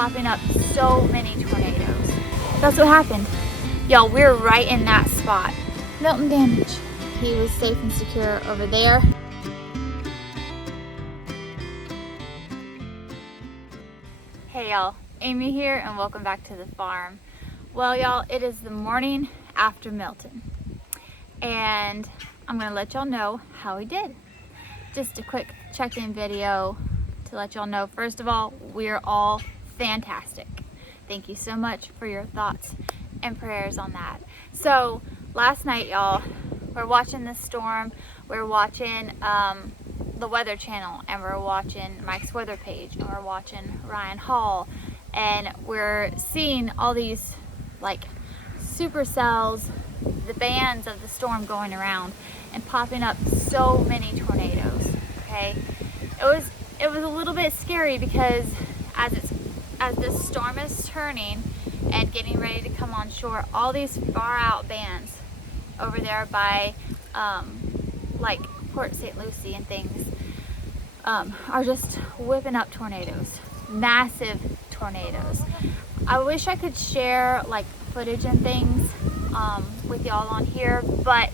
popping up so many tornadoes. That's what happened. Y'all, we're right in that spot. Milton damage. He was safe and secure over there. Hey y'all, Amy here and welcome back to the farm. Well y'all, it is the morning after Milton and I'm gonna let y'all know how we did. Just a quick check-in video to let y'all know, first of all, we're all fantastic. Thank you so much for your thoughts and prayers on that. So last night, y'all, we're watching the storm, we're watching the Weather Channel, and we're watching Mike's weather page, and we're watching Ryan Hall, and we're seeing all these like supercells, the bands of the storm going around and popping up so many tornadoes. Okay, it was a little bit scary because as this storm is turning and getting ready to come on shore, all these far out bands over there by like Port St. Lucie and things are just whipping up tornadoes, massive tornadoes. I wish I could share like footage and things with y'all on here, but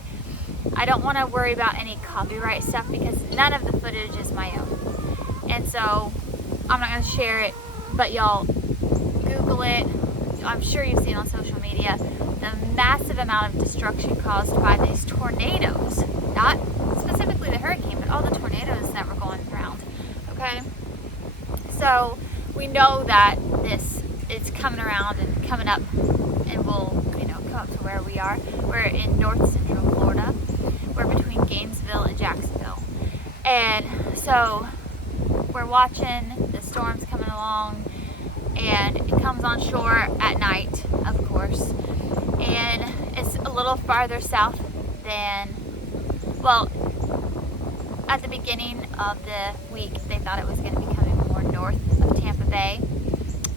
I don't want to worry about any copyright stuff because none of the footage is my own, and so I'm not going to share it. But y'all, Google it. I'm sure you've seen on social media the massive amount of destruction caused by these tornadoes. Not specifically the hurricane, but all the tornadoes that were going around. Okay? So we know that this is coming around and coming up and will, come up to where we are. We're in north central Florida. We're between Gainesville and Jacksonville. And so we're watching the storms coming along, and it comes on shore at night, of course, and it's a little farther south than, well, at the beginning of the week they thought it was going to be coming more north of Tampa Bay,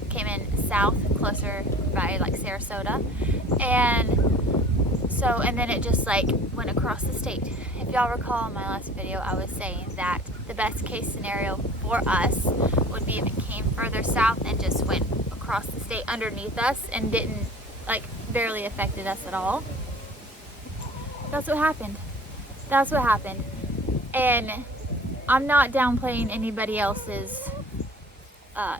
came in south closer by like Sarasota, and then it just like went across the state. If y'all recall in my last video, I was saying that the best case scenario for us would be if it came further south and just went across the state underneath us and didn't, like, barely affected us at all. That's what happened. That's what happened. And I'm not downplaying anybody else's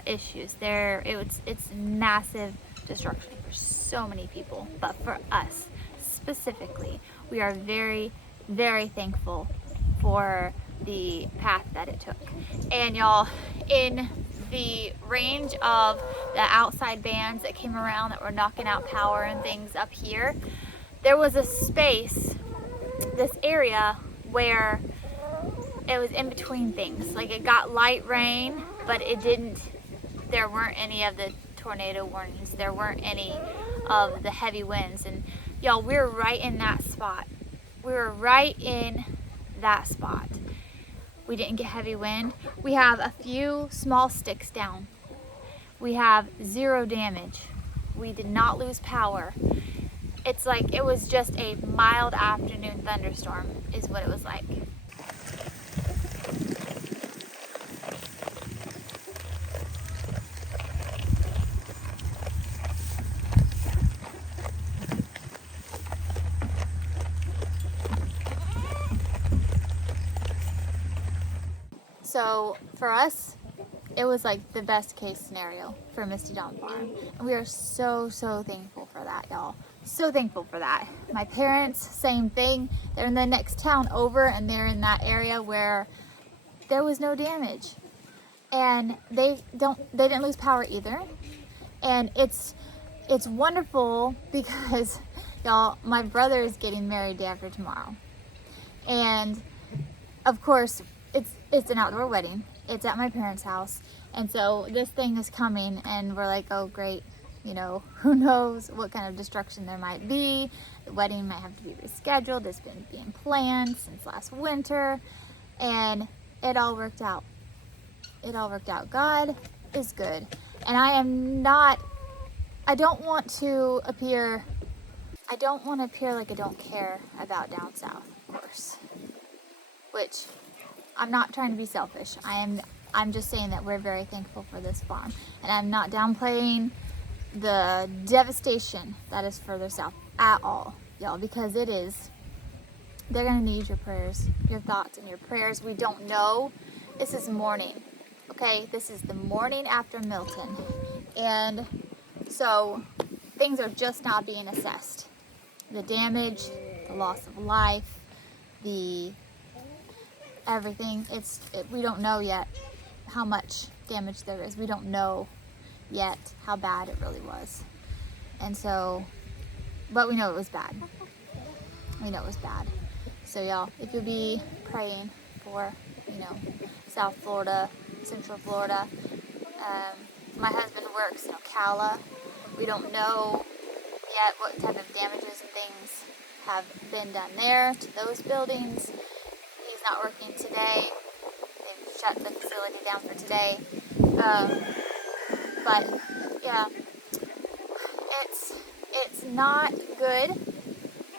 issues. It's massive destruction for so many people, but for us specifically, we are very, very thankful for the path that it took. And y'all, in the range of the outside bands that came around that were knocking out power and things up here, there was a space, this area where it was in between things. Like, it got light rain, but there weren't any of the tornado warnings. There weren't any of the heavy winds. And y'all, we're right in that spot. We were right in that spot. We didn't get heavy wind. We have a few small sticks down. We have 0 damage. We did not lose power. It's like it was just a mild afternoon thunderstorm is what it was like. So for us, it was like the best case scenario for MistyDawnFarm. And we are so, so thankful for that, y'all. So thankful for that. My parents, same thing. They're in the next town over, and they're in that area where there was no damage. And they didn't lose power either. And it's wonderful because, y'all, my brother is getting married day after tomorrow. And of course, it's an outdoor wedding. It's at my parents' house. And so this thing is coming, and we're like, oh great, who knows what kind of destruction there might be. The wedding might have to be rescheduled. It's been being planned since last winter, and it all worked out. It all worked out. God is good. And I don't want to appear like I don't care about down south, of course, which I'm not trying to be selfish. I am I'm just saying that we're very thankful for this farm. And I'm not downplaying the devastation that is further south at all, y'all, because it is. They're gonna need your prayers, your thoughts and your prayers. We don't know. This is morning, okay? This is the morning after Milton. And so things are just now being assessed. The damage, the loss of life, the everything. We don't know yet how much damage there is. We don't know yet how bad it really was. And so, but we know it was bad. We know it was bad. So y'all, if you'll be praying for, South Florida, Central Florida. My husband works in Ocala. We don't know yet what type of damages and things have been done there to those buildings. He's not working today. They've shut the facility down for today. But yeah, it's not good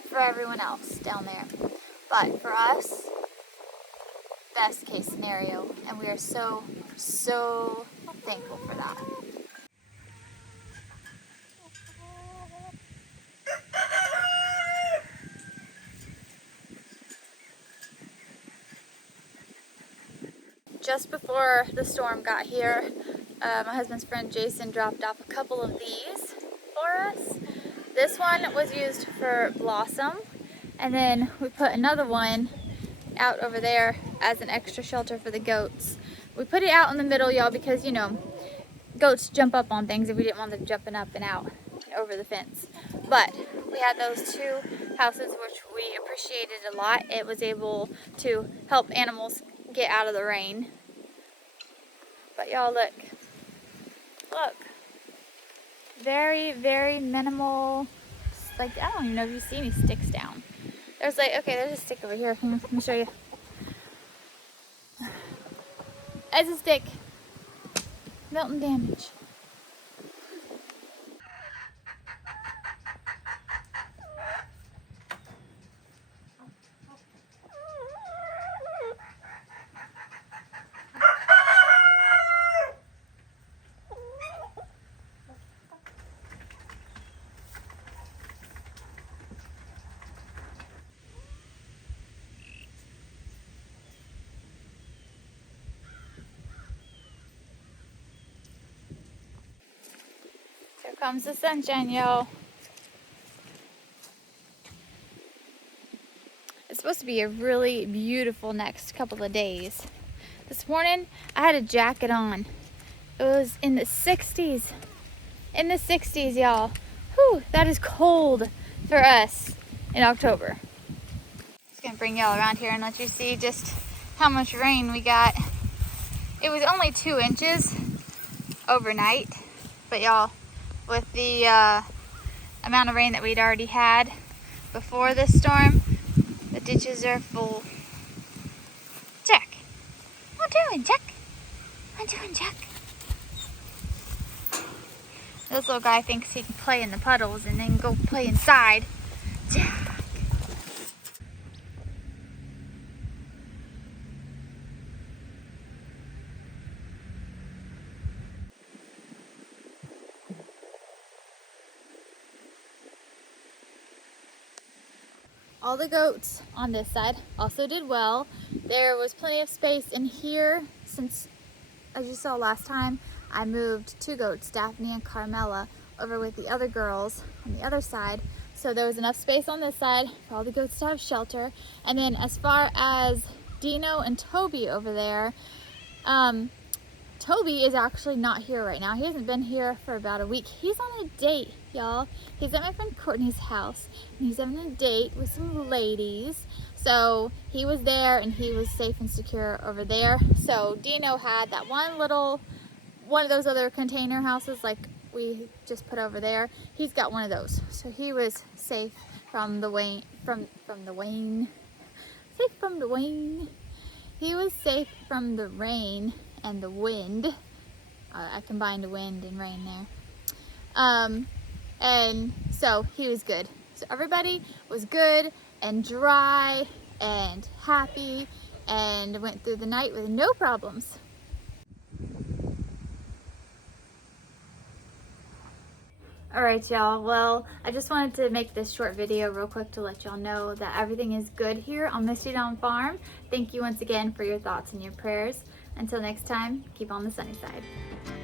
for everyone else down there. But for us, best case scenario, and we are so, so thankful for that. Just before the storm got here, my husband's friend Jason dropped off a couple of these for us. This one was used for blossom, and then we put another one out over there as an extra shelter for the goats. We put it out in the middle, y'all, because goats jump up on things and we didn't want them jumping up and out over the fence. But we had those two houses, which we appreciated a lot. It was able to help animals get out of the rain. But y'all, look, very, very minimal. Like, I don't even know if you see any sticks down. There's there's a stick over here. Let me show you. It's a stick. Milton damage. Here comes the sunshine, y'all. It's supposed to be a really beautiful next couple of days. This morning, I had a jacket on. It was in the 60s. In the 60s, y'all. Whew, that is cold for us in October. Just gonna bring y'all around here and let you see just how much rain we got. It was only 2 inches overnight, but y'all, with the amount of rain that we'd already had before this storm, the ditches are full. Jack, what are you doing, Jack? What are you doing, Jack? This little guy thinks he can play in the puddles and then go play inside. Jack. All the goats on this side also did well. There was plenty of space in here since, as you saw last time, I moved 2 goats, Daphne and Carmela, over with the other girls on the other side. So there was enough space on this side for all the goats to have shelter. And then as far as Dino and Toby over there, Toby is actually not here right now. He hasn't been here for about a week. He's on a date, y'all. He's at my friend Courtney's house, and he's having a date with some ladies. So he was there, and he was safe and secure over there. So Dino had that one of those other container houses like we just put over there. He's got one of those. So he was safe from the rain, He was safe from the rain and the wind. I combined wind and rain there. And so he was good. So everybody was good and dry and happy and went through the night with no problems. All right, y'all. Well, I just wanted to make this short video real quick to let y'all know that everything is good here on Misty Dawn Farm. Thank you once again for your thoughts and your prayers. Until next time, keep on the sunny side.